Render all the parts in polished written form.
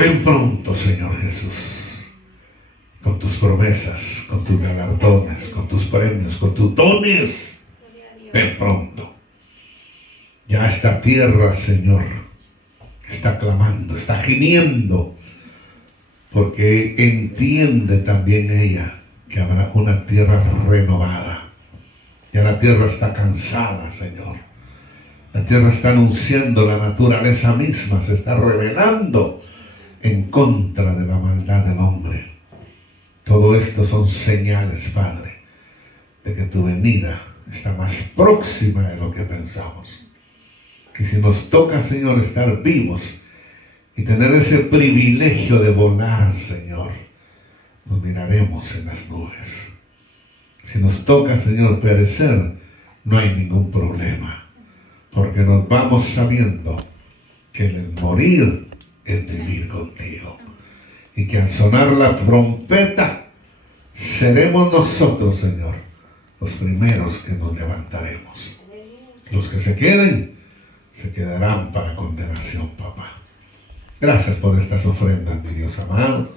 Ven pronto, Señor Jesús, con tus promesas, con tus galardones, con tus premios, con tus dones. Ven pronto. Ya esta tierra, Señor, está clamando, está gimiendo, porque entiende también ella que habrá una tierra renovada. Ya la tierra está cansada, Señor. La tierra está anunciando, la naturaleza misma se está rebelando en contra de la maldad del hombre. Todo esto son señales, Padre, de que tu venida está más próxima de lo que pensamos. Que si nos toca, Señor, estar vivos y tener ese privilegio de volar, Señor, nos miraremos en las nubes. Si nos toca, Señor, perecer, no hay ningún problema, porque nos vamos sabiendo que el morir es vivir contigo, y que al sonar la trompeta seremos nosotros, Señor, los primeros que nos levantaremos. Los que se queden, se quedarán para condenación, papá. Gracias por estas ofrendas, mi Dios amado.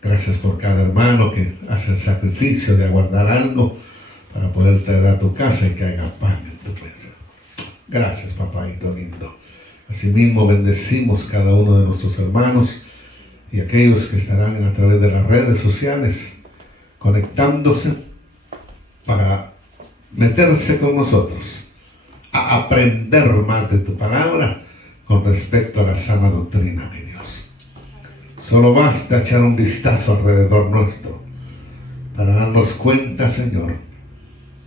Gracias por cada hermano que hace el sacrificio de aguardar algo para poder traer a tu casa y que haya pan en tu mesa. Gracias, papaito lindo. Asimismo, bendecimos cada uno de nuestros hermanos y aquellos que estarán a través de las redes sociales conectándose para meterse con nosotros a aprender más de tu palabra con respecto a la sana doctrina, mi Dios. Solo basta echar un vistazo alrededor nuestro para darnos cuenta, Señor,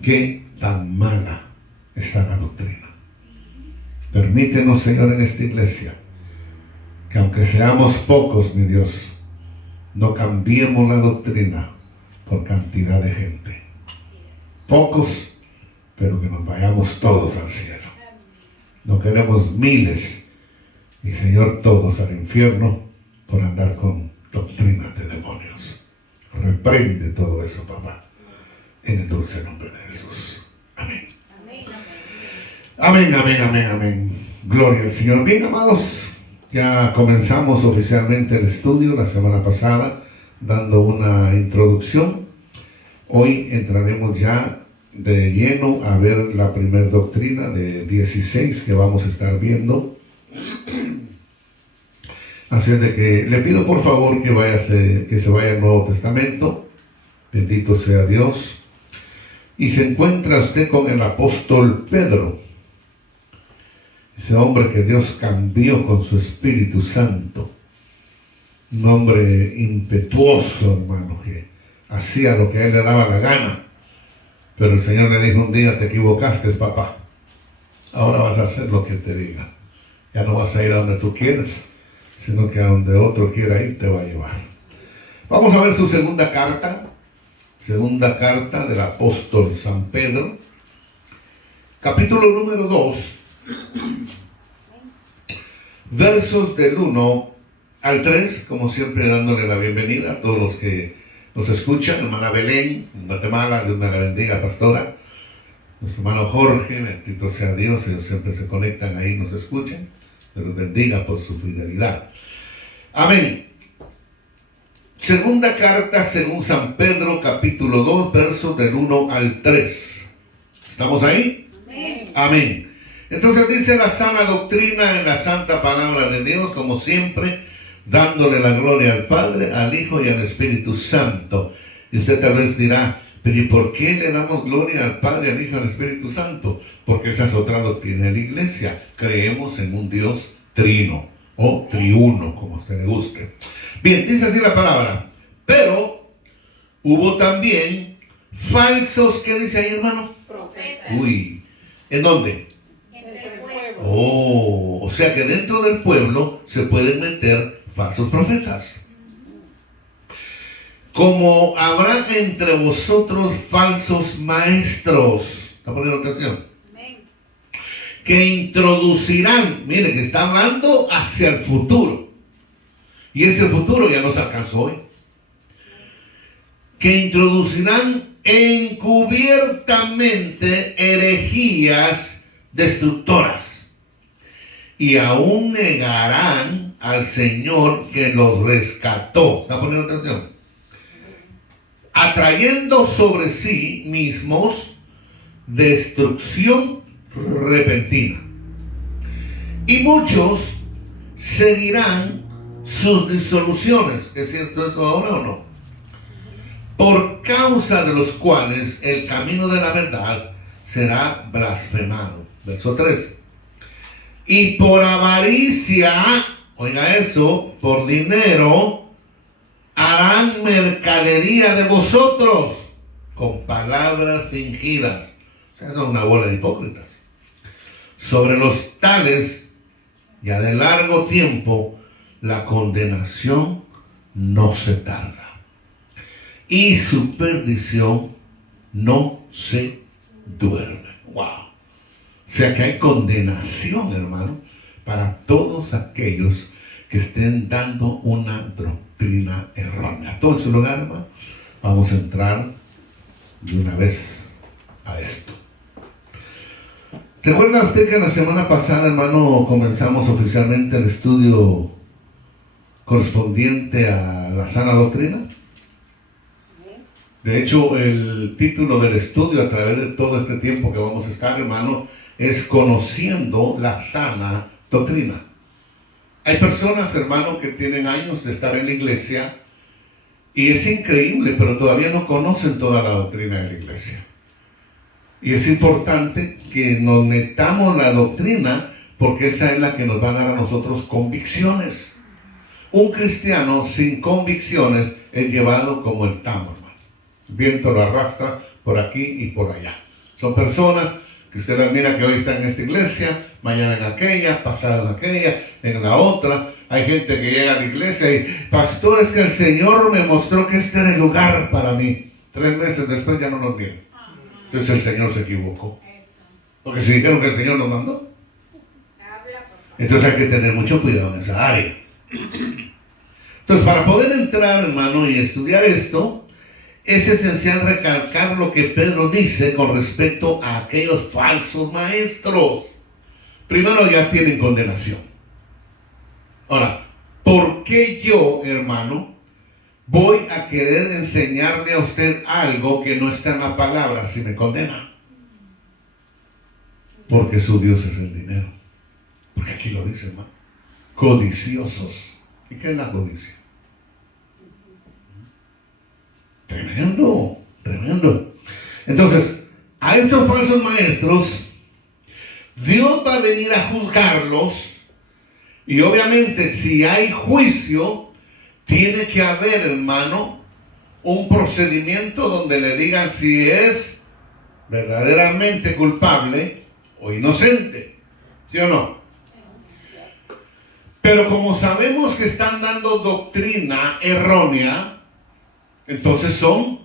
qué tan mala está la doctrina. Permítenos, Señor, en esta iglesia, que aunque seamos pocos, mi Dios, no cambiemos la doctrina por cantidad de gente. Pocos, pero que nos vayamos todos al cielo. No queremos miles, y Señor, todos al infierno por andar con doctrinas de demonios. Reprende todo eso, papá, en el dulce nombre de Jesús. Amén. Amén, amén, amén, amén. Gloria al Señor. Bien, amados, ya comenzamos oficialmente el estudio la semana pasada, dando una introducción. Hoy entraremos ya de lleno a ver la primera doctrina de 16 que vamos a estar viendo. Así es de que le pido por favor que se vaya al Nuevo Testamento. Bendito sea Dios. Y se encuentra usted con el apóstol Pedro, ese hombre que Dios cambió con su Espíritu Santo. Un hombre impetuoso, hermano, que hacía lo que a él le daba la gana. Pero el Señor le dijo un día: te equivocaste, papá. Ahora vas a hacer lo que te diga. Ya no vas a ir a donde tú quieres, sino que a donde otro quiera ir te va a llevar. Vamos a ver su segunda carta del apóstol San Pedro, capítulo número 2, versos del 1 al 3, como siempre dándole la bienvenida a todos los que nos escuchan. Hermana Belén, en Guatemala, Dios me la bendiga, pastora. Nuestro hermano Jorge, bendito sea Dios, ellos siempre se conectan ahí y nos escuchan. Dios los bendiga por su fidelidad. Amén. Segunda carta según San Pedro, capítulo 2, versos del 1 al 3. ¿Estamos ahí? Amén. Amén. Entonces dice la sana doctrina en la santa palabra de Dios, como siempre, dándole la gloria al Padre, al Hijo y al Espíritu Santo. Y usted tal vez dirá: pero ¿y por qué le damos gloria al Padre, al Hijo y al Espíritu Santo? Porque esa es otra doctrina de la iglesia. Creemos en un Dios trino o triuno, como se le guste. Bien, dice así la palabra: pero hubo también falsos, ¿qué dice ahí, hermano? Profetas. Uy, ¿en dónde? Entre el pueblo. Oh, o sea que dentro del pueblo se pueden meter falsos profetas. Como habrá entre vosotros falsos maestros. ¿Está poniendo atención? Amén. Que introducirán, mire que está hablando hacia el futuro. Y ese futuro ya nos alcanzó hoy. Que introducirán encubiertamente herejías destructoras, y aún negarán al Señor que los rescató. ¿Está poniendo atención? Atrayendo sobre sí mismos destrucción repentina. Y muchos seguirán sus disoluciones. ¿Es cierto eso ahora o no? Por causa de los cuales el camino de la verdad será blasfemado. Verso 13. Y por avaricia, oiga eso, por dinero, harán mercadería de vosotros con palabras fingidas. O sea, son una bola de hipócritas. Sobre los tales, ya de largo tiempo, la condenación no se tarda. Y su perdición no se duerme. Wow. O sea que hay condenación, hermano, para todos aquellos que estén dando una doctrina errónea. Todo ese lugar, hermano, vamos a entrar de una vez a esto. ¿Recuerda usted que la semana pasada, hermano, comenzamos oficialmente el estudio correspondiente a la sana doctrina? De hecho, el título del estudio a través de todo este tiempo que vamos a estar, hermano, es Conociendo la sana doctrina. Hay personas, hermano, que tienen años de estar en la iglesia y es increíble, pero todavía no conocen toda la doctrina de la iglesia. Y es importante que nos metamos la doctrina porque esa es la que nos va a dar a nosotros convicciones. Un cristiano sin convicciones es llevado como el tamo, hermano. El viento lo arrastra por aquí y por allá. Son personas que usted admira que hoy están en esta iglesia, mañana en aquella, pasada en aquella, en la otra. Hay gente que llega a la iglesia y, pastor, es que el Señor me mostró que este era el lugar para mí. 3 meses después ya no nos viene. Entonces el Señor se equivocó. Porque si dijeron que el Señor nos mandó. Entonces hay que tener mucho cuidado en esa área. Entonces, para poder entrar, hermano, y estudiar esto, es esencial recalcar lo que Pedro dice con respecto a aquellos falsos maestros. Primero, ya tienen condenación. Ahora, ¿por qué yo, hermano, voy a querer enseñarle a usted algo que no está en la palabra si me condena? Porque su Dios es el dinero. Porque aquí lo dice, hermano. Codiciosos. ¿Y qué es la codicia? Tremendo, tremendo. Entonces, a estos falsos maestros, Dios va a venir a juzgarlos. Y obviamente, si hay juicio, tiene que haber, hermano, un procedimiento donde le digan si es verdaderamente culpable o inocente. ¿Sí o no? Pero como sabemos que están dando doctrina errónea, entonces son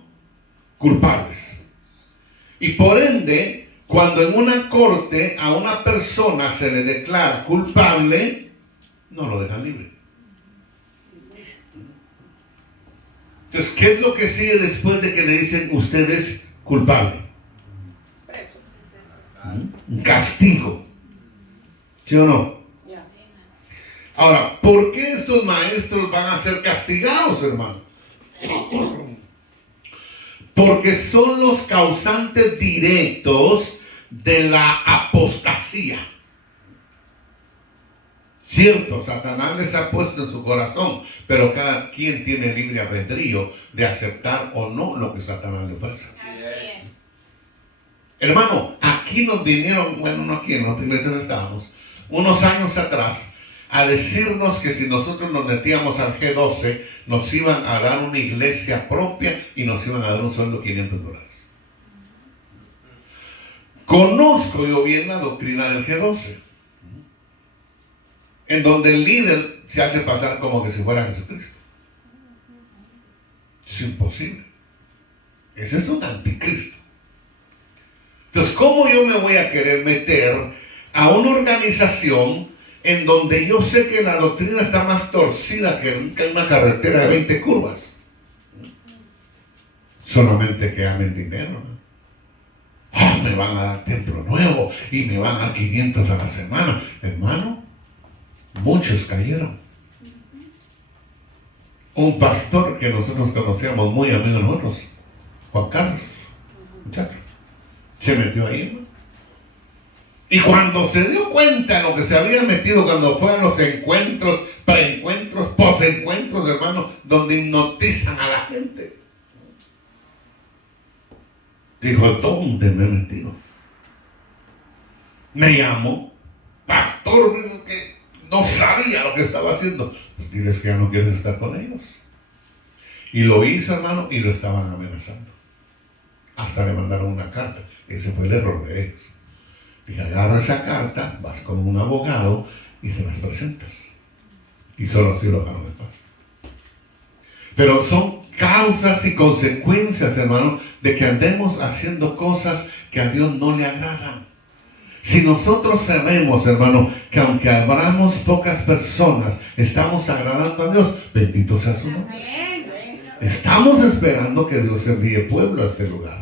culpables. Y por ende, cuando en una corte a una persona se le declara culpable, no lo dejan libre. Entonces, ¿qué es lo que sigue después de que le dicen usted es culpable? Un castigo. ¿Sí o no? Ahora, ¿por qué estos maestros van a ser castigados, hermano? Porque son los causantes directos de la apostasía. Cierto, Satanás les ha puesto en su corazón, pero cada quien tiene libre albedrío de aceptar o no lo que Satanás le ofrece. Hermano, aquí nos vinieron, bueno, no aquí, en la otra iglesia no estábamos, unos años atrás, a decirnos que si nosotros nos metíamos al G12, nos iban a dar una iglesia propia y nos iban a dar un sueldo de $500. Conozco yo bien la doctrina del G12, en donde el líder se hace pasar como que si fuera Jesucristo. Es imposible. Ese es un anticristo. Entonces, ¿cómo yo me voy a querer meter a una organización en donde yo sé que la doctrina está más torcida que una carretera de 20 curvas? Solamente que amen dinero, ¿no? Me van a dar templo nuevo y me van a dar 500 a la semana. Hermano, muchos cayeron. Un pastor que nosotros conocíamos, muy amigo de nosotros, Juan Carlos, muchacho, se metió ahí, ¿no? Y cuando se dio cuenta de lo que se había metido, cuando fue a los encuentros, preencuentros, posencuentros, hermano, donde hipnotizan a la gente, dijo: ¿dónde me he metido? Me llamó, pastor, que no sabía lo que estaba haciendo. Pues diles que ya no quieres estar con ellos. Y lo hizo, hermano, y lo estaban amenazando. Hasta le mandaron una carta. Ese fue el error de ellos. Dije: agarra esa carta, vas con un abogado y se las presentas. Y solo así lo dejaron en paz. Pero son causas y consecuencias, hermano, de que andemos haciendo cosas que a Dios no le agradan. Si nosotros sabemos, hermano, que aunque abramos pocas personas, estamos agradando a Dios, bendito sea su nombre. Estamos esperando que Dios envíe pueblo a este lugar.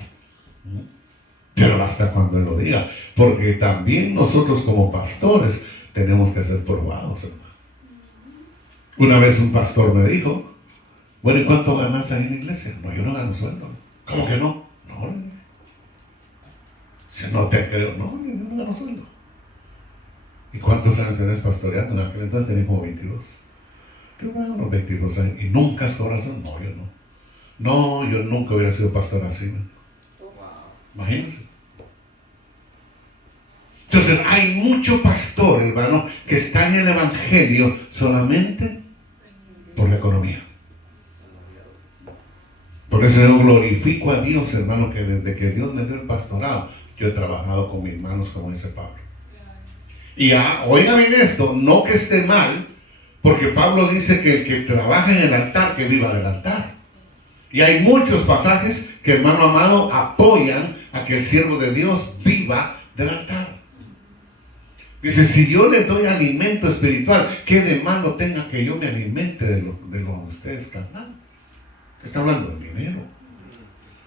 Pero hasta cuando Él lo diga. Porque también nosotros como pastores tenemos que ser probados, hermano. Una vez un pastor me dijo: bueno, ¿y cuánto ganas ahí en la iglesia? No, yo no gano sueldo. ¿Cómo que no? No. Si no te creo, no, yo no gano sueldo. ¿Y cuántos años tenés pastoreando? En aquel entonces tenía como 22. Yo, bueno, unos 22 años. ¿Y nunca has cobrado sueldo? No, yo no. No, yo nunca hubiera sido pastor así, ¿no? Imagínense. Entonces hay mucho pastor, hermano, que está en el evangelio solamente por la economía. Por eso yo glorifico a Dios, hermano, que desde que Dios me dio el pastorado, yo he trabajado con mis manos, como dice Pablo. Y oiga bien esto, no que esté mal, porque Pablo dice que el que trabaja en el altar, que viva del altar. Y hay muchos pasajes que, hermano amado, apoyan a que el siervo de Dios viva del altar. Dice: si yo le doy alimento espiritual, ¿qué de malo tenga que yo me alimente de lo de ustedes, carnal? Está hablando del dinero.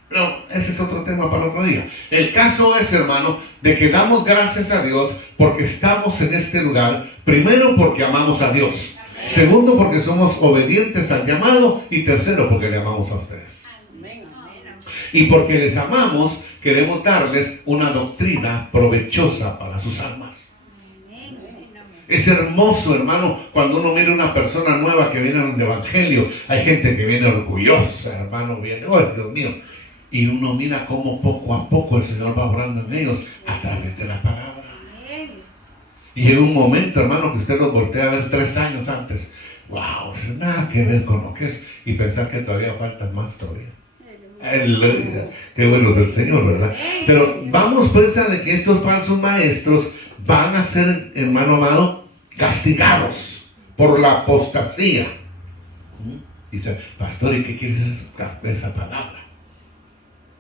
Pero ese es otro tema para otro día. El caso es, hermano, de que damos gracias a Dios porque estamos en este lugar. Primero, porque amamos a Dios. Segundo, porque somos obedientes al llamado. Y tercero, porque le amamos a ustedes. Y porque les amamos, queremos darles una doctrina provechosa para sus almas. Es hermoso, hermano, cuando uno mira una persona nueva que viene al evangelio. Hay gente que viene orgullosa, hermano, viene, oh Dios mío. Y uno mira cómo poco a poco el Señor va obrando en ellos a través de la palabra. Y en un momento, hermano, que usted los voltea a ver 3 años antes. Wow, nada que ver con lo que es. Y pensar que todavía faltan más todavía. Aleluya. Qué bueno es el Señor, ¿verdad? Pero vamos pues a de que estos falsos maestros van a ser, hermano amado, castigados por la apostasía. Dice: pastor, ¿y qué quiere decir esa palabra?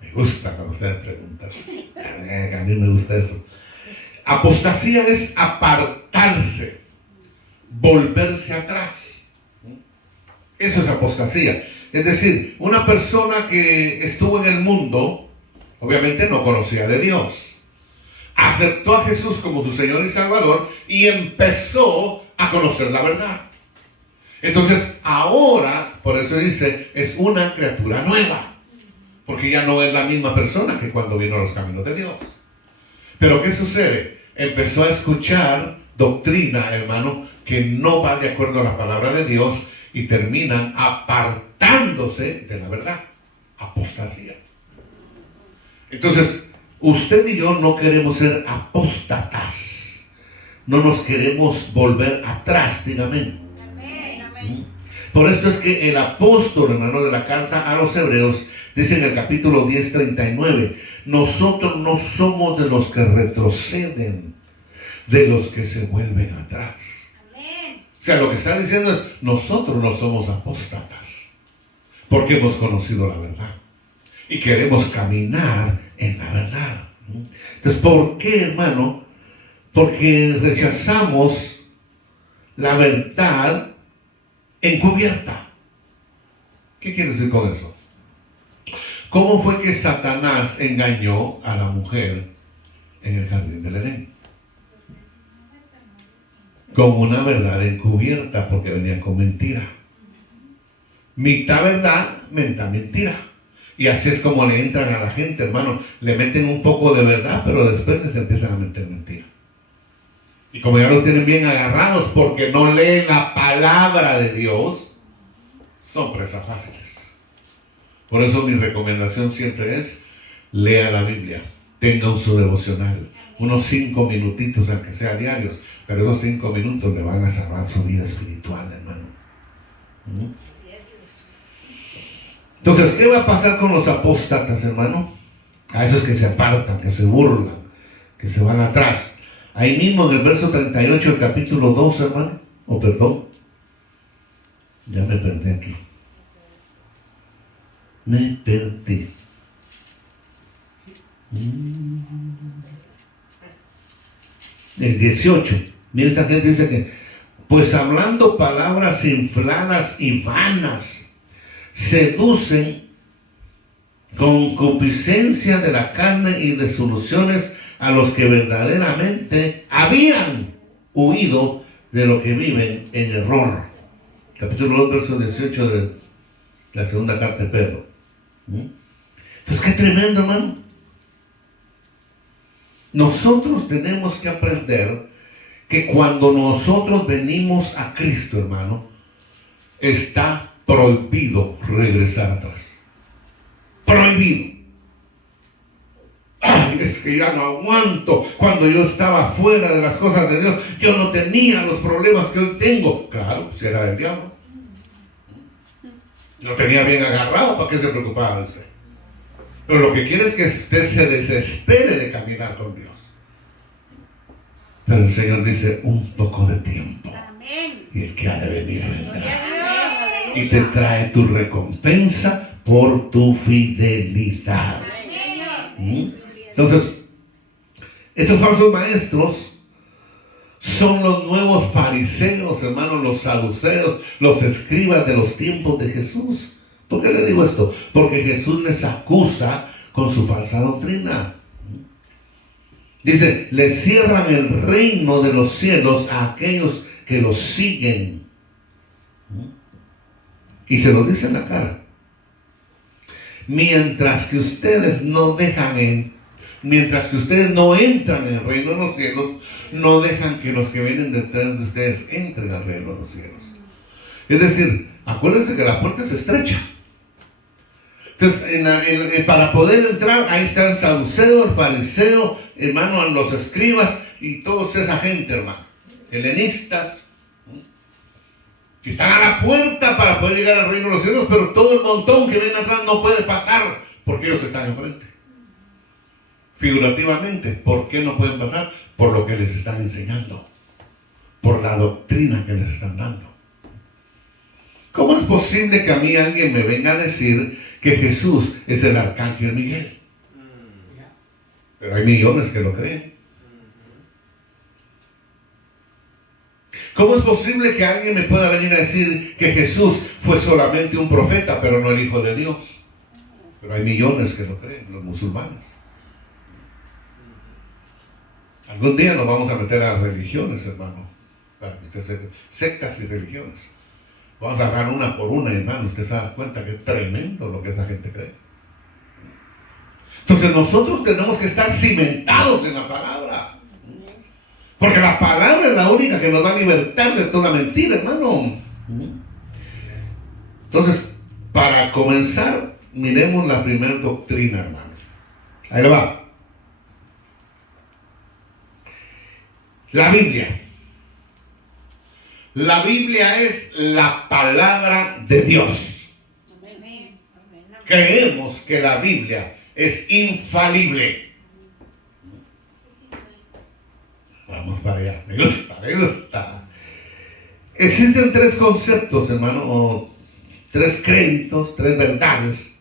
Me gusta cuando ustedes preguntan. A mí me gusta eso. Apostasía es apartarse, volverse atrás. Eso es apostasía. Es decir, una persona que estuvo en el mundo, obviamente no conocía de Dios. Aceptó a Jesús como su Señor y Salvador y empezó a conocer la verdad. Entonces ahora, por eso dice, es una criatura nueva, porque ya no es la misma persona que cuando vino a los caminos de Dios. Pero ¿qué sucede? Empezó a escuchar doctrina, hermano, que no va de acuerdo a la palabra de Dios y terminan apartándose de la verdad. Apostasía. Entonces, usted y yo no queremos ser apóstatas. No nos queremos volver atrás, dígame. Por esto es que el apóstol, hermano, de la carta a los Hebreos, dice en el capítulo 10:39, nosotros no somos de los que retroceden, de los que se vuelven atrás. O sea, lo que está diciendo es, nosotros no somos apóstatas, porque hemos conocido la verdad y queremos caminar en la verdad. Entonces, ¿por qué, hermano? Porque rechazamos la verdad encubierta. ¿Qué quiere decir con eso? ¿Cómo fue que Satanás engañó a la mujer en el jardín del Edén? con una verdad encubierta, porque venían con mentira. Mitad verdad, mitad mentira. Y así es como le entran a la gente, hermano. Le meten un poco de verdad, pero después les empiezan a meter mentira. Y como ya los tienen bien agarrados porque no leen la palabra de Dios, son presas fáciles. Por eso mi recomendación siempre es: lea la Biblia, tenga su devocional, unos 5 minutitos, aunque sea diarios, pero esos 5 minutos le van a salvar su vida espiritual, hermano. Entonces, ¿qué va a pasar con los apóstatas, hermano? A esos que se apartan, que se burlan, que se van atrás. Ahí mismo en el verso 38 del capítulo 2, hermano. Perdón. Ya me perdí aquí. Me perdí. El 18. Mira, esta gente dice que, pues hablando palabras infladas y vanas, seducen con concupiscencia de la carne y de soluciones a los que verdaderamente habían huido de lo que viven en error. Capítulo 2, verso 18 de la segunda carta de Pedro. Entonces, qué tremendo, hermano. Nosotros tenemos que aprender que cuando nosotros venimos a Cristo, hermano, está prohibido regresar atrás. Prohibido. Ay, es que ya no aguanto. Cuando yo estaba fuera de las cosas de Dios, yo no tenía los problemas que hoy tengo. Claro, pues era del diablo. Lo tenía bien agarrado, ¿para qué se preocupaba de usted? Pero lo que quiere es que usted se desespere de caminar con Dios. Pero el Señor dice: un poco de tiempo. Amén. Y el que ha de venir vendrá. Y te trae tu recompensa por tu fidelidad. Entonces, estos falsos maestros son los nuevos fariseos, hermanos, los saduceos, los escribas de los tiempos de Jesús. ¿Por qué le digo esto? Porque Jesús les acusa con su falsa doctrina. Dice: le cierran el reino de los cielos a aquellos que los siguen. Y se lo dice en la cara. Mientras que ustedes no entran en el reino de los cielos, no dejan que los que vienen detrás de ustedes entren al reino de los cielos. Es decir, acuérdense que la puerta es estrecha. Entonces, para poder entrar, ahí está el saduceo, el fariseo, hermano, los escribas y toda esa gente, hermano, helenistas, que están a la puerta para poder llegar al reino de los cielos, pero todo el montón que ven atrás no puede pasar porque ellos están enfrente. Figurativamente, ¿por qué no pueden pasar? Por lo que les están enseñando, por la doctrina que les están dando. ¿Cómo es posible que a mí alguien me venga a decir que Jesús es el arcángel Miguel? Pero hay millones que lo creen. ¿Cómo es posible que alguien me pueda venir a decir que Jesús fue solamente un profeta, pero no el Hijo de Dios? Pero hay millones que lo creen, los musulmanes. Algún día nos vamos a meter a religiones, hermano, para que usted sepa, sectas y religiones. Vamos a agarrar una por una, hermano, usted se da cuenta que es tremendo lo que esa gente cree. Entonces nosotros tenemos que estar cimentados en la palabra. Porque la palabra es la única que nos da libertad de toda mentira, hermano. Entonces, para comenzar, miremos la primera doctrina, hermano. Ahí le va. La Biblia. La Biblia es la palabra de Dios. Creemos que la Biblia es infalible. Vamos para allá. Me gusta, me gusta. Existen 3 conceptos, hermano, o 3 créditos, 3 verdades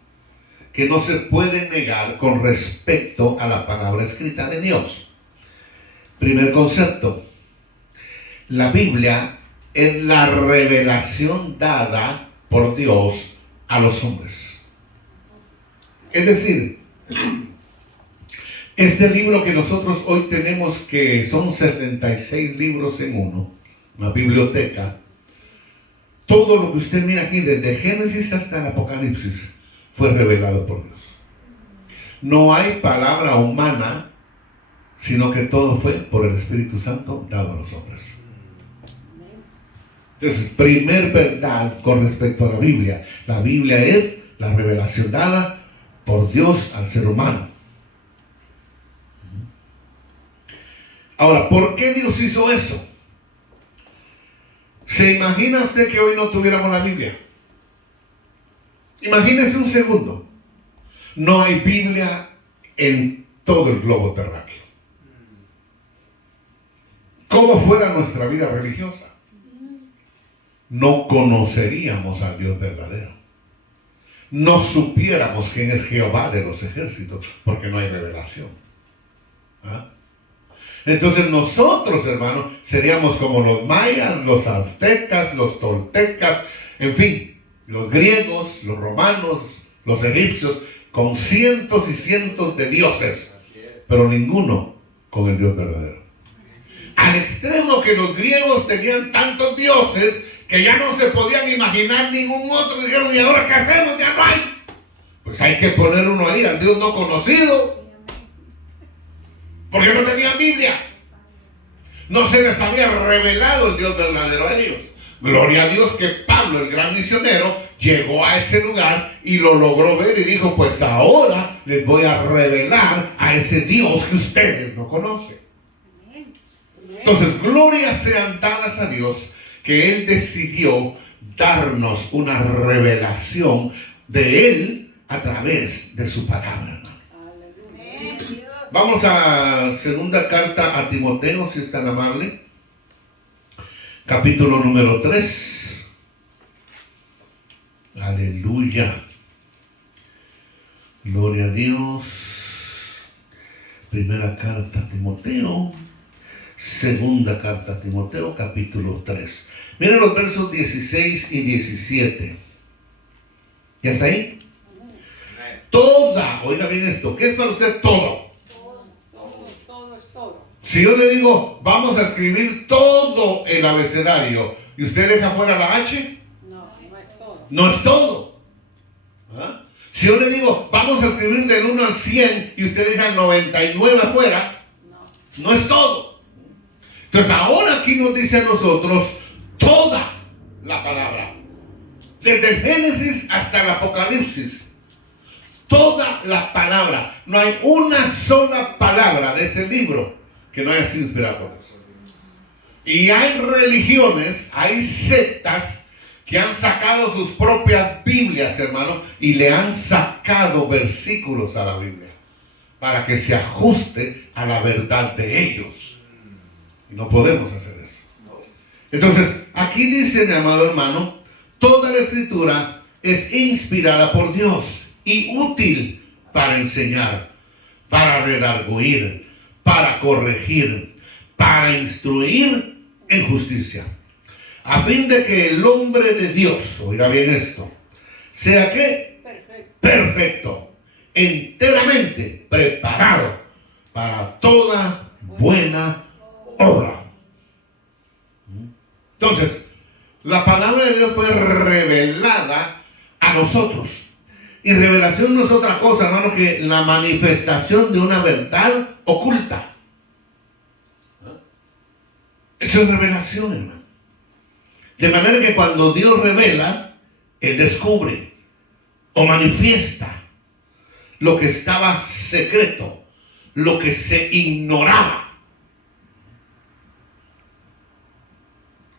que no se pueden negar con respecto a la palabra escrita de Dios. Primer concepto: la Biblia es la revelación dada por Dios a los hombres. Es decir, este libro que nosotros hoy tenemos, que son 76 libros en uno, una biblioteca, todo lo que usted mira aquí, desde Génesis hasta el Apocalipsis, fue revelado por Dios. No hay palabra humana, sino que todo fue por el Espíritu Santo dado a los hombres. Entonces, primer verdad con respecto a la Biblia. La Biblia es la revelación dada por Dios al ser humano. Ahora, ¿por qué Dios hizo eso? ¿Se imagina usted que hoy no tuviéramos la Biblia? Imagínese un segundo. No hay Biblia en todo el globo terráqueo. ¿Cómo fuera nuestra vida religiosa? No conoceríamos al Dios verdadero. No supiéramos quién es Jehová de los ejércitos, porque no hay revelación. ¿Ah? Entonces nosotros, hermanos, seríamos como los mayas, los aztecas, los toltecas, en fin, los griegos, los romanos, los egipcios, con cientos y cientos de dioses, pero ninguno con el Dios verdadero. Al extremo que los griegos tenían tantos dioses que ya no se podían imaginar ningún otro. Dijeron, ¿y ahora qué hacemos? Ya no hay. Pues hay que poner uno ahí, al Dios no conocido. Porque no tenían Biblia. No se les había revelado el Dios verdadero a ellos. Gloria a Dios que Pablo, el gran misionero, llegó a ese lugar y lo logró ver y dijo, pues ahora les voy a revelar a ese Dios que ustedes no conocen. Entonces, glorias sean dadas a Dios que Él decidió darnos una revelación de Él a través de su palabra. Vamos a segunda carta a Timoteo, si es tan amable. Capítulo número 3. Aleluya. Gloria a Dios. Primera carta a Timoteo. Segunda carta a Timoteo, capítulo 3. Miren los versos 16 y 17. ¿Ya está ahí? Toda, oiga bien esto, ¿qué es para usted todo? Todo es todo. Si yo le digo, vamos a escribir todo el abecedario, ¿y usted deja fuera la H? No es todo. No es todo. ¿Ah? Si yo le digo, vamos a escribir del 1 al 100, y usted deja el 99 afuera, no es todo. Entonces ahora aquí nos dice a nosotros toda la palabra. Desde el Génesis hasta el Apocalipsis. Toda la palabra. No hay una sola palabra de ese libro que no haya sido inspirada por Dios. Y hay religiones, hay sectas que han sacado sus propias Biblias, hermano, y le han sacado versículos a la Biblia para que se ajuste a la verdad de ellos. Y no podemos hacer eso. Entonces, aquí dice, mi amado hermano, toda la escritura es inspirada por Dios y útil para enseñar, para redarguir, para corregir, para instruir en justicia, a fin de que el hombre de Dios, oiga bien esto, sea ¿qué? Perfecto, enteramente preparado para toda buena obra. Entonces, la palabra de Dios fue revelada a nosotros. Y revelación no es otra cosa, hermano, que la manifestación de una verdad oculta. Eso es revelación, hermano. De manera que cuando Dios revela, Él descubre o manifiesta lo que estaba secreto, lo que se ignoraba.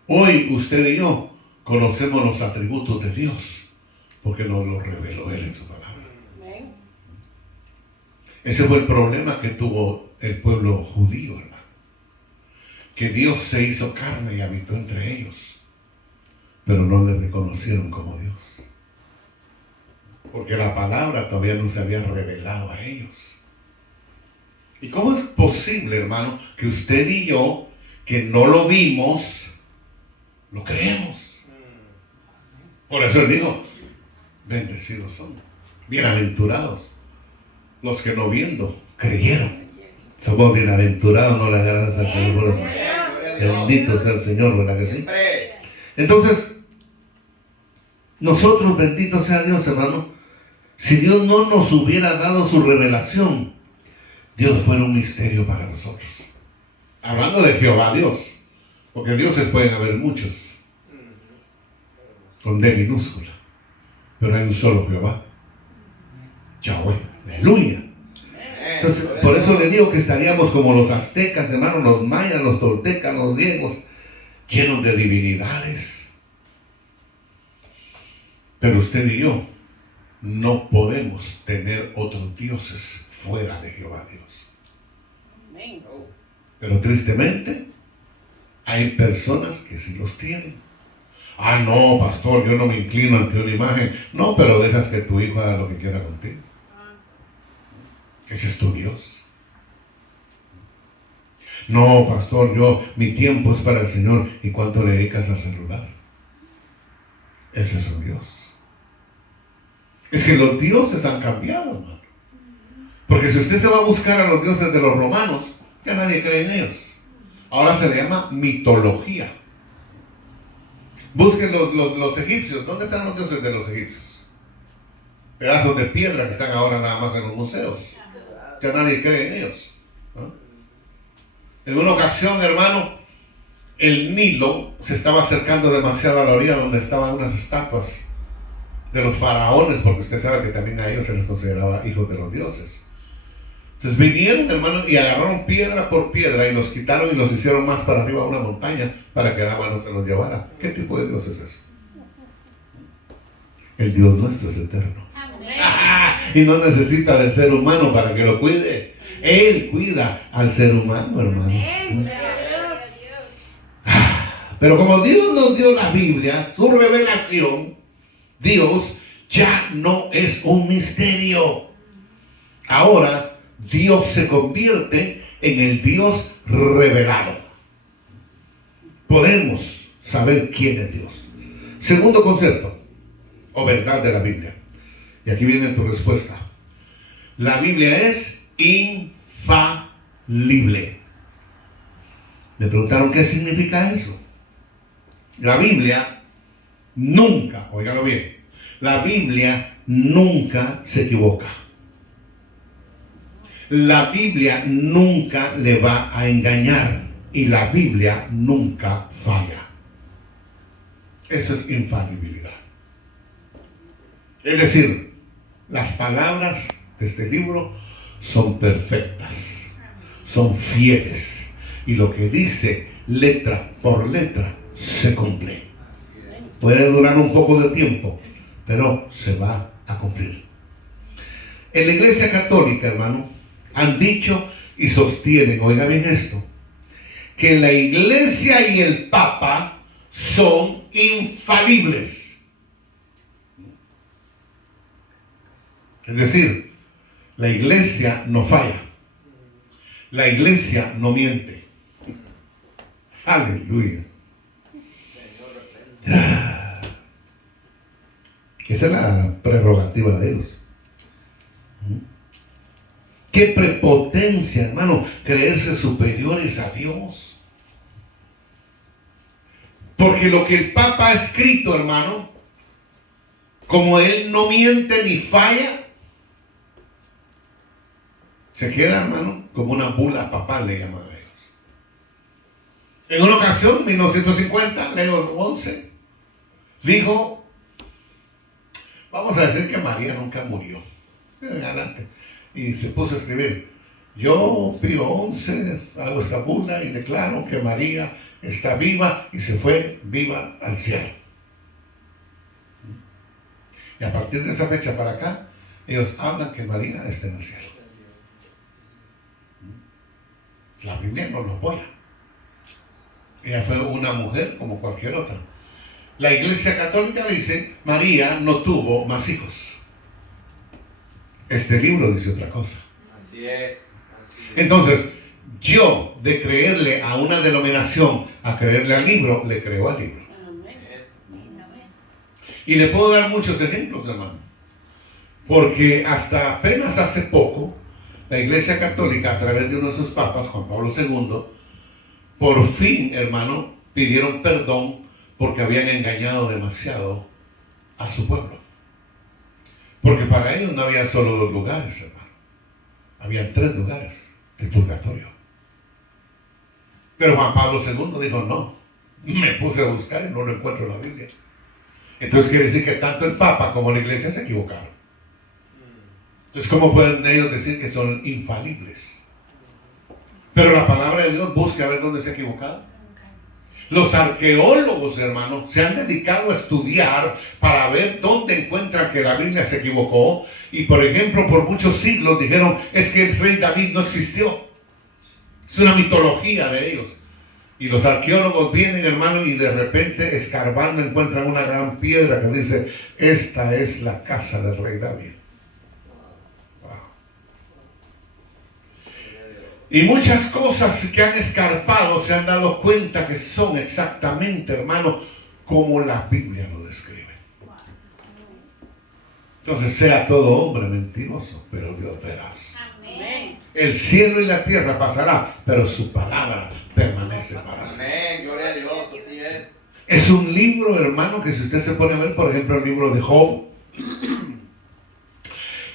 Hoy usted y yo conocemos los atributos de Dios porque nos los reveló Él en su palabra. Ese fue el problema que tuvo el pueblo judío, hermano. Que Dios se hizo carne y habitó entre ellos, pero no le reconocieron como Dios. Porque la palabra todavía no se había revelado a ellos. ¿Y cómo es posible, hermano, que usted y yo, que no lo vimos, lo creemos? Por eso Él dijo, bendecidos son, bienaventurados los que no viendo creyeron. Somos bienaventurados, no le gracias al Señor. a Dios. Bendito sea el Señor, ¿verdad que sí? Siempre. Entonces, nosotros, bendito sea Dios, hermano, si Dios no nos hubiera dado su revelación, Dios fuera un misterio para nosotros. Hablando de Jehová Dios, porque dioses pueden haber muchos, con D minúscula, pero hay un solo Jehová, Yahweh, aleluya. Entonces, por eso le digo que estaríamos como los aztecas, hermano, los mayas, los toltecas, los griegos, llenos de divinidades. Pero usted y yo no podemos tener otros dioses fuera de Jehová Dios. Amén. Pero tristemente, hay personas que sí los tienen. Ah, no, pastor, yo no me inclino ante una imagen. No, pero dejas que tu hijo haga lo que quiera contigo. Ese es tu Dios. No, pastor, mi tiempo es para el Señor. ¿Y cuánto le dedicas al celular? Ese es su Dios. Es que los dioses han cambiado, hermano. Porque si usted se va a buscar a los dioses de los romanos, ya nadie cree en ellos. Ahora se le llama mitología. Busquen los egipcios. ¿Dónde están los dioses de los egipcios? Pedazos de piedra que están ahora nada más en los museos. Ya nadie cree en ellos, ¿no? En una ocasión, hermano, el Nilo se estaba acercando demasiado a la orilla donde estaban unas estatuas de los faraones, porque usted sabe que también a ellos se les consideraba hijos de los dioses. Entonces vinieron, hermano, y agarraron piedra por piedra y los quitaron y los hicieron más para arriba a una montaña para que el agua no se los llevara. ¿Qué tipo de Dios es eso? El Dios nuestro es eterno. Y no necesita del ser humano para que lo cuide. Él cuida al ser humano, hermano. Pero como Dios nos dio la Biblia, su revelación, Dios ya no es un misterio. Ahora Dios se convierte en el Dios revelado. Podemos saber quién es Dios. Segundo concepto o verdad de la Biblia. Y aquí viene tu respuesta. La Biblia es infalible. Me preguntaron qué significa eso. La Biblia nunca, óigalo bien, la Biblia nunca se equivoca. La Biblia nunca le va a engañar y la Biblia nunca falla. Eso es infalibilidad. Es decir, las palabras de este libro son perfectas, son fieles y lo que dice letra por letra se cumple. Puede durar un poco de tiempo, pero se va a cumplir. En la Iglesia Católica, hermano, han dicho y sostienen, oiga bien esto, que la Iglesia y el Papa son infalibles. Es decir, la Iglesia no falla. La Iglesia no miente. Aleluya. Esa es la prerrogativa de ellos. Qué prepotencia, hermano, creerse superiores a Dios. Porque lo que el Papa ha escrito, hermano, como él no miente ni falla, se queda, hermano, como una bula papal, le llaman a ellos. En una ocasión, 1950, Leo XI dijo, vamos a decir que María nunca murió. Adelante. Y se puso a escribir, yo, Pío XI, hago esta bula y declaro que María está viva y se fue viva al cielo. Y a partir de esa fecha para acá, ellos hablan que María está en el cielo. La Biblia no lo apoya. Ella fue una mujer como cualquier otra. La Iglesia Católica dice, María no tuvo más hijos. Este libro dice otra cosa. Así es. Entonces, yo de creerle a una denominación a creerle al libro, le creo al libro. Y le puedo dar muchos ejemplos, hermano. Porque hasta apenas hace poco, la Iglesia Católica, a través de uno de sus papas, Juan Pablo II, por fin, hermano, pidieron perdón porque habían engañado demasiado a su pueblo. Porque para ellos no había solo 2 lugares, hermano. Habían 3 lugares, el purgatorio. Pero Juan Pablo II dijo, no, me puse a buscar y no lo encuentro en la Biblia. Entonces quiere decir que tanto el Papa como la Iglesia se equivocaron. Entonces, ¿cómo pueden ellos decir que son infalibles? Pero la palabra de Dios busca ver dónde se ha equivocado. Los arqueólogos, hermanos, se han dedicado a estudiar para ver dónde encuentran que la Biblia se equivocó. Y por ejemplo, por muchos siglos dijeron, es que el rey David no existió. Es una mitología de ellos. Y los arqueólogos vienen, hermano, y de repente, escarbando, encuentran una gran piedra que dice, esta es la casa del rey David. Wow. Y muchas cosas que han escarpado se han dado cuenta que son exactamente, hermano, como la Biblia lo describe. Entonces, sea todo hombre mentiroso, pero Dios veraz. Amén. El cielo y la tierra pasará, pero su palabra permanece para siempre. Amén, gloria a Dios, así es. Es un libro, hermano, que si usted se pone a ver, por ejemplo, el libro de Job,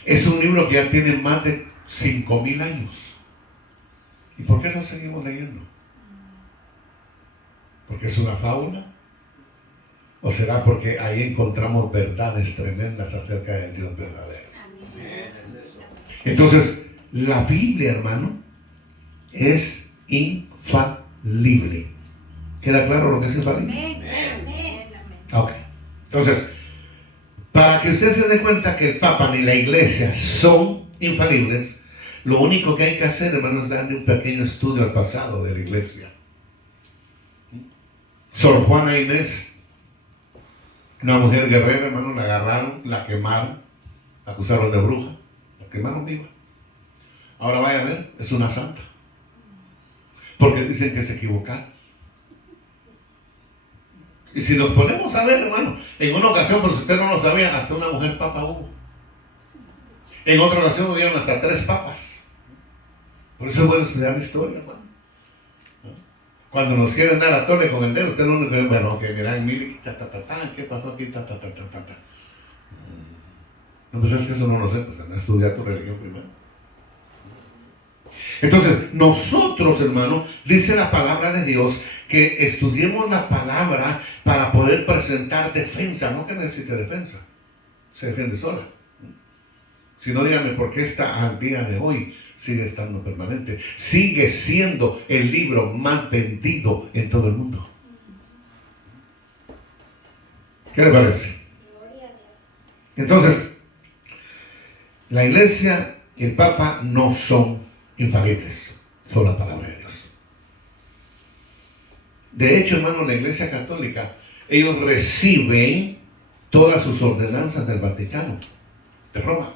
es un libro que ya tiene más de 5,000 años. ¿Y por qué lo seguimos leyendo? ¿Porque es una fábula? ¿O será porque ahí encontramos verdades tremendas acerca del Dios verdadero? Amén, es eso. Entonces, la Biblia, hermano, es infalible. ¿Queda claro lo que es infalible? Amén. Ok. Entonces, para que usted se dé cuenta que el Papa ni la Iglesia son infalibles, lo único que hay que hacer, hermano, es darle un pequeño estudio al pasado de la Iglesia. Sor Juana Inés, una mujer guerrera, hermano, la agarraron, la quemaron, la acusaron de bruja, la quemaron viva. Ahora vaya a ver, es una santa. Porque dicen que se equivocaron. Y si nos ponemos a ver, hermano, en una ocasión, pero si usted no lo sabía, hasta una mujer papa hubo. En otra ocasión hubieron hasta 3 papas. Por eso es bueno estudiar la historia, hermano. Cuando nos quieren dar a tole con el dedo, usted lo único que dice, bueno, ok, mira, en mil, ¿qué pasó aquí? No, pues es que eso no lo sé, pues anda a estudiar tu religión primero. Entonces, nosotros, hermano, dice la palabra de Dios que estudiemos la palabra para poder presentar defensa, no que necesite defensa, se defiende sola. Si no, dígame por qué está al día de hoy, sigue estando permanente, sigue siendo el libro más vendido en todo el mundo. ¿Qué le parece? Entonces, la Iglesia y el Papa no son infalibles, son la palabra de Dios. De hecho, hermano, la Iglesia Católica, ellos reciben todas sus ordenanzas del Vaticano, de Roma.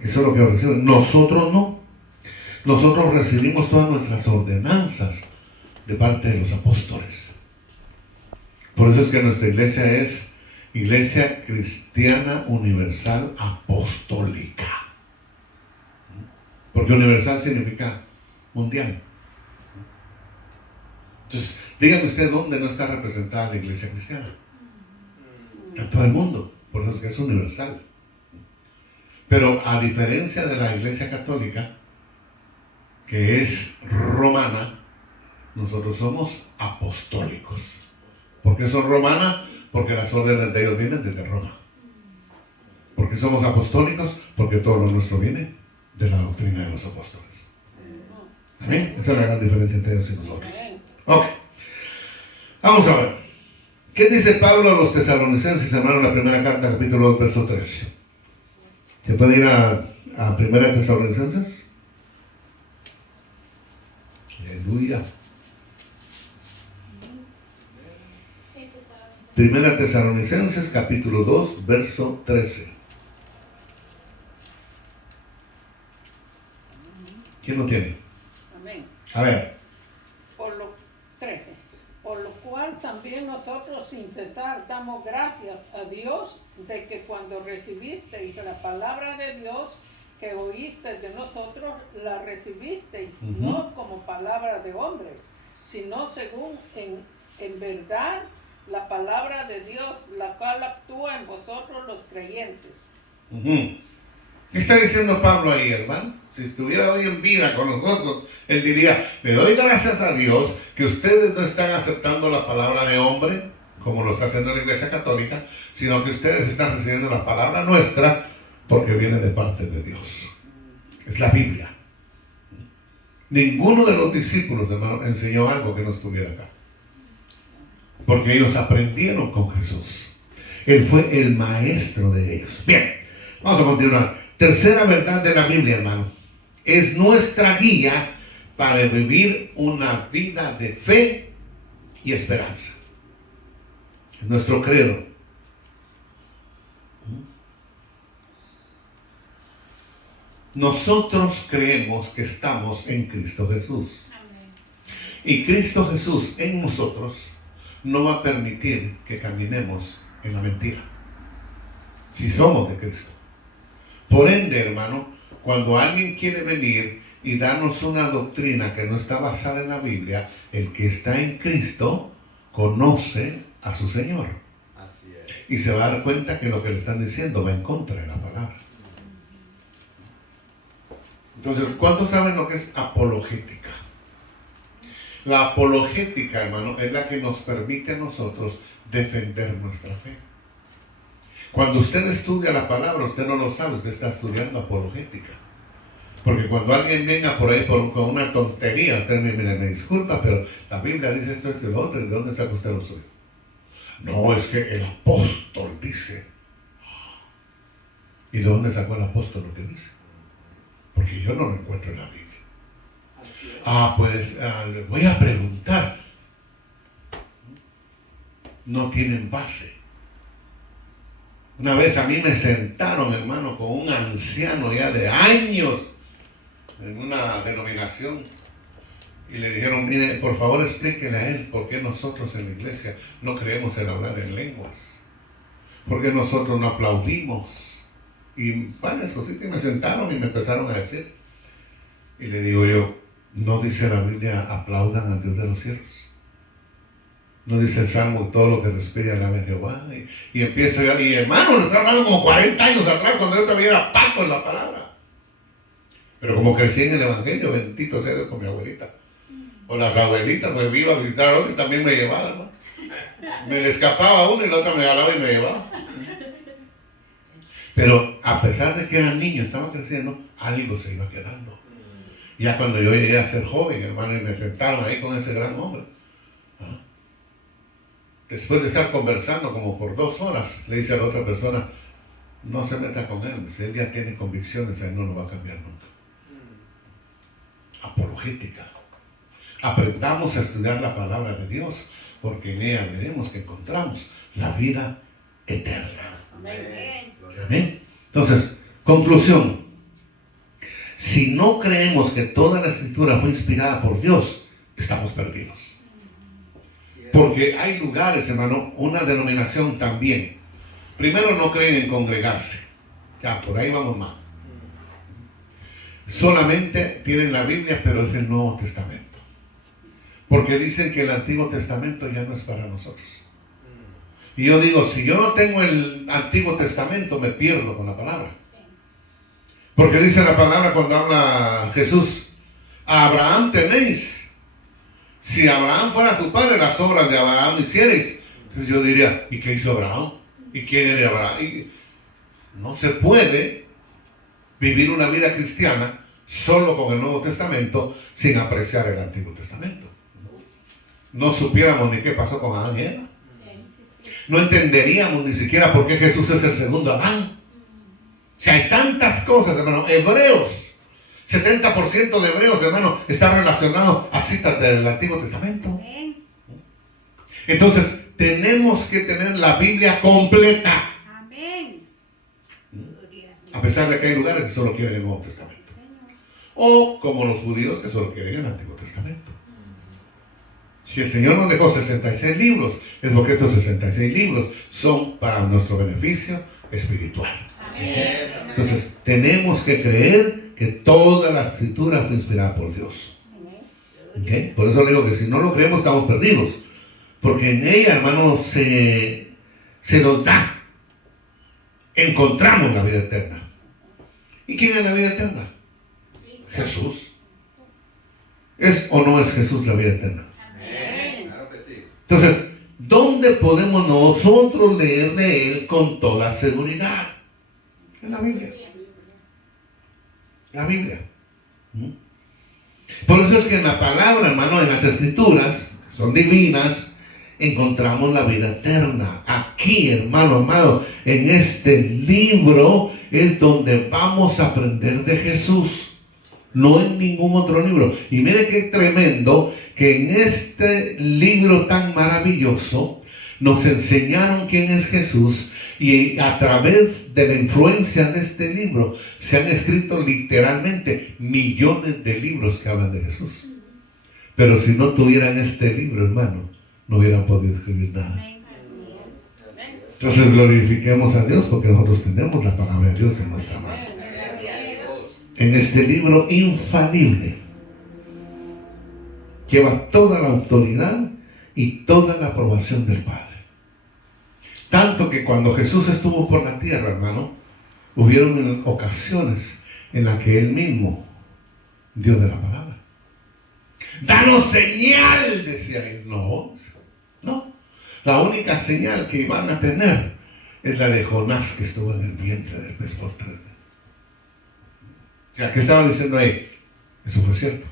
Eso es lo que reciben. Nosotros no. Nosotros recibimos todas nuestras ordenanzas de parte de los apóstoles. Por eso es que nuestra iglesia es Iglesia Cristiana Universal Apostólica. Porque universal significa mundial. Entonces, dígame usted dónde no está representada la iglesia cristiana. En todo el mundo. Por eso es que es universal. Pero a diferencia de la iglesia católica, que es romana, nosotros somos apostólicos. ¿Por qué son romanas? Porque las órdenes de ellos vienen desde Roma. ¿Por qué somos apostólicos? Porque todo lo nuestro viene de la doctrina de los apóstoles. ¿Amén? Esa es la gran diferencia entre ellos y nosotros. Ok. Vamos a ver. ¿Qué dice Pablo a los tesalonicenses, hermano, en la primera carta, capítulo 2, verso 13? ¿Se puede ir a primera Tesalonicenses? Aleluya. Primera Tesalonicenses, capítulo 2, verso 13. ¿Quién lo tiene? Amén. A ver. Por lo 13. Por lo cual también nosotros sin cesar damos gracias a Dios de que cuando recibisteis la palabra de Dios, que oísteis de nosotros, la recibisteis, Ujú. no como palabra de hombres, sino según en verdad la palabra de Dios, la cual actúa en vosotros los creyentes. Ujú. ¿Qué está diciendo Pablo ahí, hermano? Si estuviera hoy en vida con nosotros, él diría, le doy gracias a Dios que ustedes no están aceptando la palabra de hombre, como lo está haciendo la Iglesia Católica, sino que ustedes están recibiendo la palabra nuestra porque viene de parte de Dios. Es la Biblia. Ninguno de los discípulos, hermano, enseñó algo que no estuviera acá. Porque ellos aprendieron con Jesús. Él fue el maestro de ellos. Bien, vamos a continuar. Tercera verdad de la Biblia, hermano. Es nuestra guía para vivir una vida de fe y esperanza. Es nuestro credo. Nosotros creemos que estamos en Cristo Jesús. Y Cristo Jesús en nosotros no va a permitir que caminemos en la mentira. Si somos de Cristo. Por ende, hermano, cuando alguien quiere venir y darnos una doctrina que no está basada en la Biblia, el que está en Cristo conoce a su Señor. Así es. Y se va a dar cuenta que lo que le están diciendo va en contra de la palabra. Entonces, ¿cuántos saben lo que es apologética? La apologética, hermano, es la que nos permite a nosotros defender nuestra fe. Cuando usted estudia la palabra, usted no lo sabe, usted está estudiando apologética. Porque cuando alguien venga por ahí con una tontería, usted me disculpa, pero la Biblia dice esto, esto y lo otro, ¿de dónde saca usted lo suyo? No, es que el apóstol dice. ¿Y de dónde sacó el apóstol lo que dice? Porque yo no lo encuentro en la Biblia. Pues les voy a preguntar. No tienen base. Una vez a mí me sentaron, hermano, con un anciano ya de años en una denominación y le dijeron, mire, por favor explíquele a él por qué nosotros en la iglesia no creemos en hablar en lenguas, por qué nosotros no aplaudimos y varias cositas. Y me sentaron y me empezaron a decir, y le digo yo, no dice la Biblia aplaudan al Dios de los cielos. No dice el Salmo, todo lo que respire alabe a Jehová. Y empiezo ya, y hermano, lo está hablando como 40 años atrás, cuando yo todavía era pato en la palabra. Pero como crecí en el Evangelio, bendito sea Dios con mi abuelita. O las abuelitas, pues iba a visitar a otro y también me llevaba, hermano. Me le escapaba uno y la otra me jalaba y me llevaba. Pero a pesar de que era niño, estaba creciendo, algo se iba quedando. Ya cuando yo llegué a ser joven, hermano, y me sentaron ahí con ese gran hombre. Después de estar conversando como por 2 horas, le dice a la otra persona, no se meta con él, si él ya tiene convicciones, él no lo va a cambiar nunca. Apologética. Aprendamos a estudiar la palabra de Dios, porque en ella veremos que encontramos la vida eterna. Amén. ¿Amén? Entonces, conclusión. Si no creemos que toda la escritura fue inspirada por Dios, estamos perdidos. Porque hay lugares, hermano, una denominación también. Primero, no creen en congregarse. Ya, por ahí vamos mal. Solamente tienen la Biblia, pero es el Nuevo Testamento. Porque dicen que el Antiguo Testamento ya no es para nosotros. Y yo digo, si yo no tengo el Antiguo Testamento, me pierdo con la palabra. Porque dice la palabra cuando habla Jesús, a Abraham tenéis. Si Abraham fuera tu padre, las obras de Abraham hicierais. Entonces yo diría, ¿y qué hizo Abraham? ¿Y quién era Abraham? Y no se puede vivir una vida cristiana solo con el Nuevo Testamento sin apreciar el Antiguo Testamento. No supiéramos ni qué pasó con Adán y Eva. No entenderíamos ni siquiera por qué Jesús es el segundo Adán. Si hay tantas cosas, hermano, Hebreos. 70% de Hebreos, hermano, está relacionado a citas del Antiguo Testamento. Entonces, tenemos que tener la Biblia completa. Amén. A pesar de que hay lugares que solo quieren el Nuevo Testamento. O como los judíos que solo quieren el Antiguo Testamento. Si el Señor nos dejó 66 libros, es porque estos 66 libros son para nuestro beneficio espiritual. Así es. Entonces, tenemos que creer que toda la escritura fue inspirada por Dios. ¿Ok? Por eso le digo que si no lo creemos, estamos perdidos. Porque en ella, hermano, se nos da. Encontramos la vida eterna. ¿Y quién es la vida eterna? Jesús. ¿Es o no es Jesús la vida eterna? Amén. Claro que sí. Entonces, ¿dónde podemos nosotros leer de Él con toda seguridad? En la Biblia. La Biblia. Por eso es que en la palabra, hermano, en las escrituras, que son divinas, encontramos la vida eterna. Aquí, hermano amado, en este libro es donde vamos a aprender de Jesús. No en ningún otro libro. Y mire qué tremendo que en este libro tan maravilloso nos enseñaron quién es Jesús, y a través de la influencia de este libro se han escrito literalmente millones de libros que hablan de Jesús. Pero si no tuvieran este libro, hermano, no hubieran podido escribir nada. Entonces glorifiquemos a Dios porque nosotros tenemos la palabra de Dios en nuestra mano. En este libro infalible lleva toda la autoridad y toda la aprobación del Padre. Tanto que cuando Jesús estuvo por la tierra, hermano, hubieron ocasiones en las que Él mismo dio de la palabra. Danos señal, decía Él. No. La única señal que iban a tener es la de Jonás, que estuvo en el vientre del pez por 3 días. O sea, ¿qué estaba diciendo ahí? Eso fue cierto.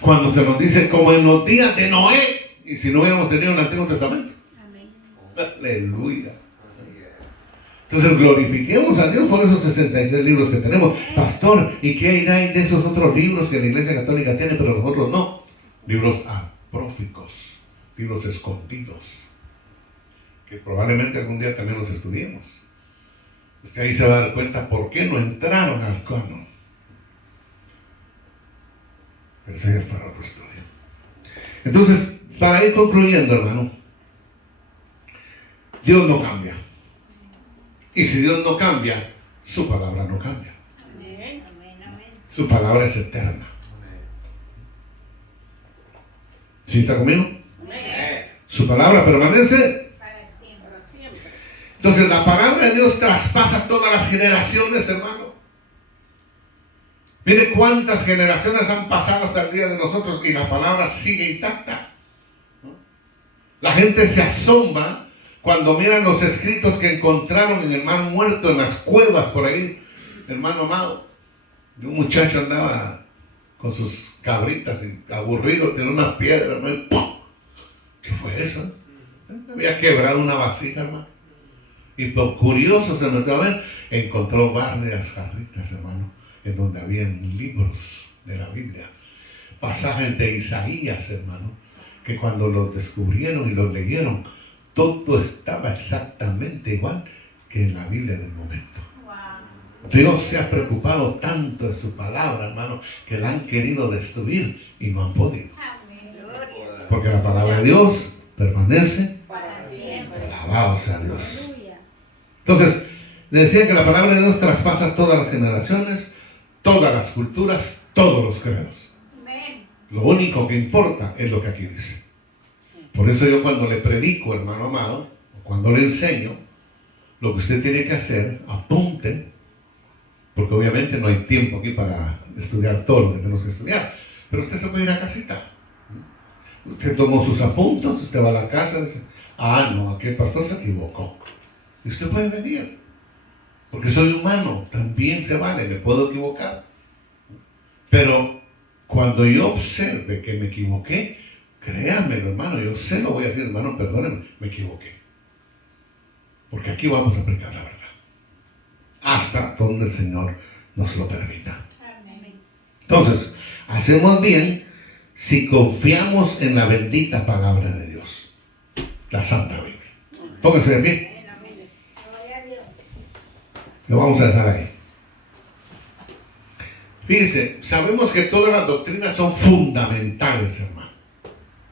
Cuando se nos dice, como en los días de Noé, y si no hubiéramos tenido un Antiguo Testamento. Amén. Aleluya. Así es. Entonces glorifiquemos a Dios por esos 66 libros que tenemos. Pastor, ¿y qué hay de esos otros libros que la Iglesia Católica tiene, pero nosotros no? Libros apócrifos, libros escondidos, que probablemente algún día también los estudiemos. Es que ahí se va a dar cuenta por qué no entraron al canon. Pero eso ya es para otro estudio. Entonces, para ir concluyendo, hermano, Dios no cambia. Y si Dios no cambia, su palabra no cambia. Amén. Amén. Su palabra es eterna. Amén. ¿Sí está conmigo? Amén. Su palabra permanece. Para siempre. Para siempre. Entonces la palabra de Dios traspasa todas las generaciones, hermano. Mire cuántas generaciones han pasado hasta el día de nosotros y la palabra sigue intacta. La gente se asombra cuando miran los escritos que encontraron en el mar muerto, en las cuevas por ahí, hermano amado. Y un muchacho andaba con sus cabritas y aburrido, tenía una piedra, ¿no? Y ¡pum! ¿Qué fue eso? Había quebrado una vasija, hermano. Y por curioso se metió a ver, encontró varias jarritas, hermano, en donde habían libros de la Biblia, pasajes de Isaías, hermano, que cuando los descubrieron y los leyeron, todo estaba exactamente igual que en la Biblia del momento. Wow. Dios se ha preocupado tanto de su palabra, hermano, que la han querido destruir y no han podido. Amén. Gloria. Porque la palabra de Dios permanece. Para siempre. Alabado sea Dios. Aleluya. Entonces, le decía que la palabra de Dios traspasa todas las generaciones, todas las culturas, todos los credos. Amén. Lo único que importa es lo que aquí dice. Por eso yo cuando le predico, hermano amado, o cuando le enseño, lo que usted tiene que hacer, apunte, porque obviamente no hay tiempo aquí para estudiar todo lo que tenemos que estudiar, pero usted se puede ir a casita. Usted tomó sus apuntes, usted va a la casa y dice, no, aquí el pastor se equivocó. Y usted puede venir, porque soy humano, también se vale, me puedo equivocar. Pero cuando yo observe que me equivoqué, créanmelo, hermano, yo se lo voy a decir, hermano, perdónenme, me equivoqué. Porque aquí vamos a aplicar la verdad. Hasta donde el Señor nos lo permita. Amén. Entonces, hacemos bien si confiamos en la bendita palabra de Dios, la Santa Biblia. Pónganse de pie, Amén. Gloria a Dios. lo vamos a dejar ahí. Fíjense, sabemos que todas las doctrinas son fundamentales, hermano.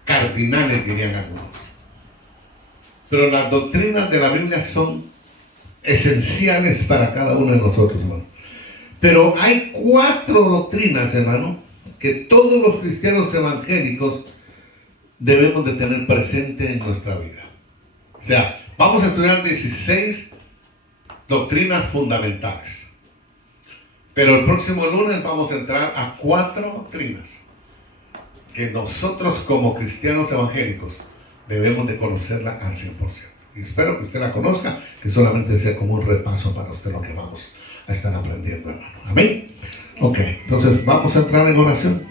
Cardinales, dirían algunos. Pero las doctrinas de la Biblia son esenciales para cada uno de nosotros, hermano. Pero hay 4 doctrinas, hermano, que todos los cristianos evangélicos debemos de tener presente en nuestra vida. O sea, vamos a estudiar 16 doctrinas fundamentales. Pero el próximo lunes vamos a entrar a 4 doctrinas que nosotros como cristianos evangélicos debemos de conocerla al 100%. Y espero que usted la conozca, que solamente sea como un repaso para usted lo que vamos a estar aprendiendo, hermano. Amén. Ok, entonces vamos a entrar en oración.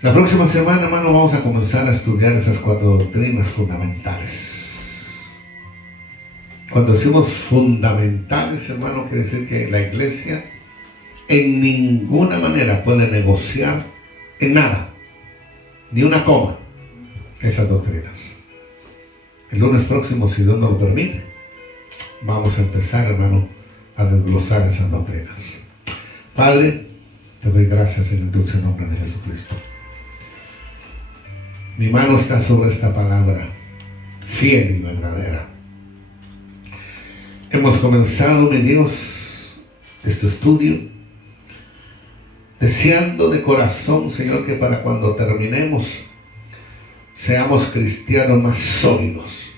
La próxima semana, hermano, vamos a comenzar a estudiar esas 4 doctrinas fundamentales. Cuando decimos fundamentales, hermano, quiere decir que la iglesia en ninguna manera puede negociar en nada, ni una coma, esas doctrinas. El lunes próximo, si Dios nos lo permite, vamos a empezar, hermano, a desglosar esas doctrinas. Padre, te doy gracias en el dulce nombre de Jesucristo. Mi mano está sobre esta palabra, fiel y verdadera. Hemos comenzado, mi Dios, este estudio, deseando de corazón, Señor, que para cuando terminemos, seamos cristianos más sólidos.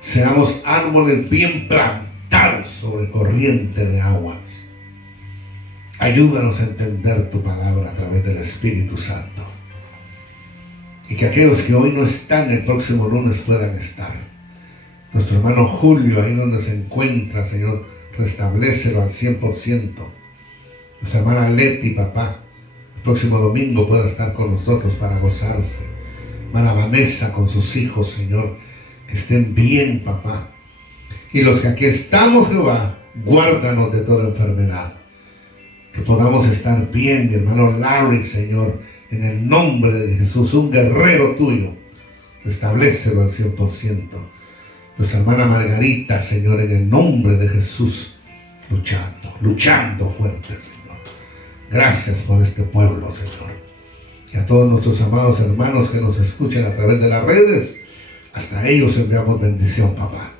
Seamos árboles bien plantados sobre corriente de aguas. Ayúdanos a entender tu palabra a través del Espíritu Santo. Y que aquellos que hoy no están el próximo lunes puedan estar. Nuestro hermano Julio, ahí donde se encuentra, Señor, restablécelo al 100%. Nuestra hermana Leti, papá, el próximo domingo pueda estar con nosotros para gozarse. Hermana Vanessa con sus hijos, Señor, que estén bien, papá. Y los que aquí estamos, Jehová, guárdanos de toda enfermedad. Que podamos estar bien, mi hermano Larry, Señor, en el nombre de Jesús, un guerrero tuyo, restablécelo al 100%. Nuestra hermana Margarita, Señor, en el nombre de Jesús, luchando fuerte, Señor. Gracias por este pueblo, Señor. Y a todos nuestros amados hermanos que nos escuchan a través de las redes, hasta ellos enviamos bendición, papá.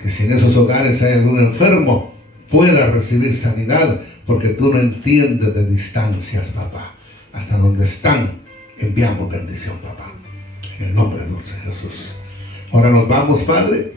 Que si en esos hogares hay algún enfermo, pueda recibir sanidad, porque tú no entiendes de distancias, papá. Hasta donde están, enviamos bendición, papá. En el nombre de dulce Jesús. Ahora nos vamos, Padre,